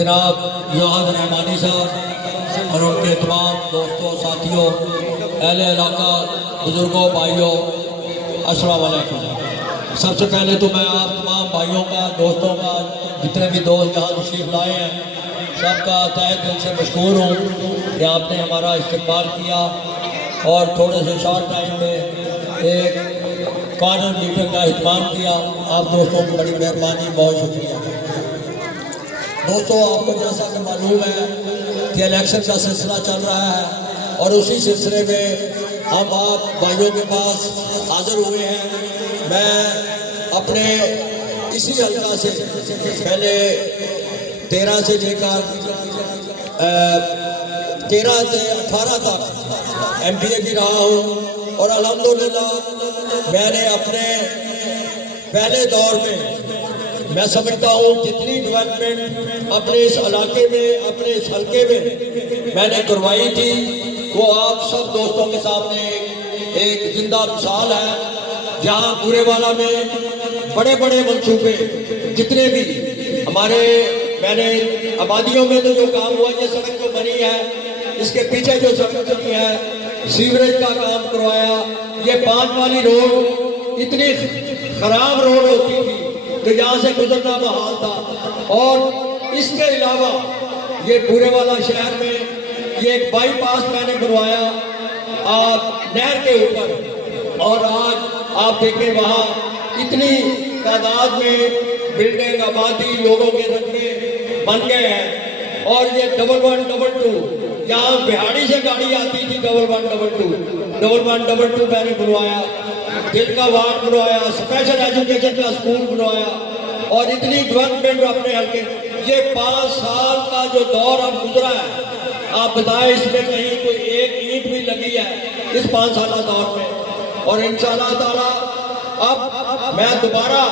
جناب یوحد رحمانی صاحب اور ان کے تمام دوستوں ساتھیوں اہل علاقہ بزرگوں بھائیوں السلام علیکم۔ سب سے پہلے تو میں آپ تمام بھائیوں کا دوستوں کا جتنے بھی دوست یہاں تشریف لائے ہیں سب کا تہہ دل سے مشکور ہوں کہ آپ نے ہمارا استقبال کیا اور تھوڑے سے شارٹ ٹائم میں ایک کارنر میٹنگ کا اہتمام کیا۔ آپ دوستوں کی بڑی مہربانی، بہت شکریہ۔ دوستوں، آپ کو جیسا کہ معلوم ہے کہ الیکشن کا سلسلہ چل رہا ہے اور اسی سلسلے میں ہم آپ بھائیوں کے پاس حاضر ہوئے ہیں۔ میں اپنے اسی حلقہ سے پہلے 13 سے لے کر 13 سے 18 تک ایم پی اے بھی رہا ہوں اور الحمدللہ میں نے اپنے پہلے دور میں سمجھتا ہوں جتنی ڈیولپمنٹ اپنے اس علاقے میں اپنے اس حلقے میں نے کروائی تھی وہ آپ سب دوستوں کے سامنے ایک زندہ مثال ہے، جہاں پورے والا میں بڑے بڑے منصوبے جتنے بھی ہمارے میں نے آبادیوں میں تو جو کام ہوا، یہ سڑک جو بنی ہے اس کے پیچھے جو سڑک بنی ہے، سیوریج کا کام کروایا، یہ 5 والی روڈ اتنی خراب روڈ ہوتی تھی تو یہاں سے گزرنا محال تھا، اور اس کے علاوہ یہ پورے والا شہر میں یہ ایک بائی پاس میں نے بنوایا آپ نہر کے اوپر، اور آج آپ دیکھیں وہاں اتنی تعداد میں بلڈنگ آبادی لوگوں کے رقبے بن گئے ہیں، اور یہ 1122 یہاں بہاڑی سے گاڑی آتی تھی 1122 میں نے بنوایا، دل کا وارڈ بنوایا، اسپیشل ایجوکیشن کا اسکول بنوایا، اور اتنی ڈیولپمنٹ اپنے حلقے۔ یہ 5 سال کا جو دور اب گزرا ہے، آپ بتائیں اس میں کہیں کوئی ایک اینٹ بھی لگی ہے اس 5 سالہ دور میں؟ اور انشاءاللہ تعالی اب میں دوبارہ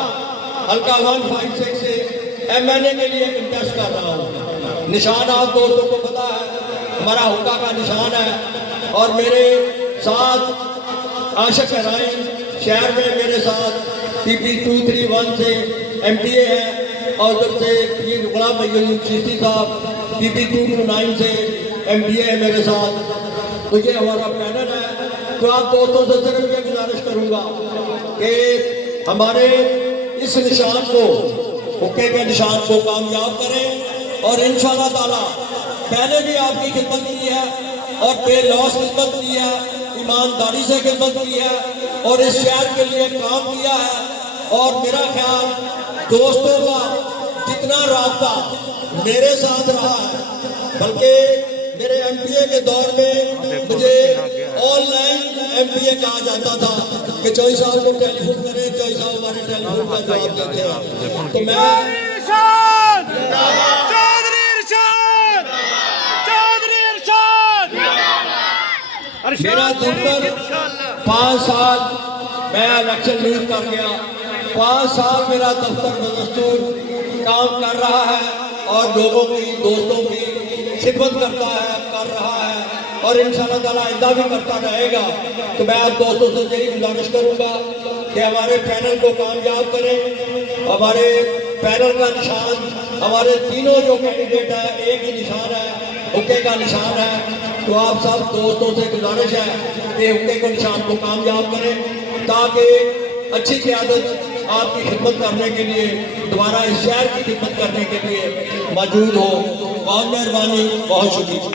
حلقہ 156 سے ایم این اے کے لیے کنٹیسٹ کر رہا ہوں۔ نشان آپ دوستوں کو پتا ہے، ہمارا حقہ کا نشان ہے، اور میرے ساتھ عاشق رائن شہر میں میرے ساتھ پی پی 231 سے ایم پی اے ہے، اور جب سے پیر غلام محی چشتی صاحب پی پی 229 سے ایم پی اے ہے میرے ساتھ۔ تو یہ ہمارا پینل ہے، تو آپ دوستوں سے صرف یہ گزارش کروں گا کہ ہمارے اس نشان کو، حقے کے نشان کو کامیاب کریں، اور انشاءاللہ تعالی پہلے بھی آپ کی خدمت کی ہے اور بے لوث خدمت کی ہے، ایمانداری سے خدمت کی ہے، اور اس شہر کے لیے کام کیا ہے، اور میرا خیال دوستوں کا جتنا رابطہ میرے ساتھ رہا ہے، بلکہ میرے ایم پی اے کے دور میں مجھے آن لائن ایم پی اے کہا جاتا تھا کہ چوئی صاحب کو ٹیلی فون کریں، چوئی صاحب ہمارے ٹیلی فون کا جواب دیتے ہیں۔ تو میں میرا دفتر 5 سال میں الیکشن لوز کر گیا، 5 سال میرا دفتر بدستور کام کر رہا ہے اور لوگوں کی دوستوں کی خدمت کرتا ہے، کر رہا ہے، اور انشاءاللہ تعالیٰ آئندہ بھی کرتا رہے گا۔ تو میں آپ دوستوں سے یہی گزارش کروں گا کہ ہمارے پینل کو کامیاب کریں۔ ہمارے پینل کا نشان، ہمارے تینوں جو کینڈیڈیٹ ہیں ایک ہی نشان ہے، حقے کا نشان ہے۔ تو آپ سب دوستوں سے گزارش ہے کہ حقے کے نشان کو کامیاب کریں تاکہ اچھی قیادت آپ کی خدمت کرنے کے لیے، دوبارہ اس شہر کی خدمت کرنے کے لیے موجود ہو۔ بہت مہربانی، بہت شکریہ۔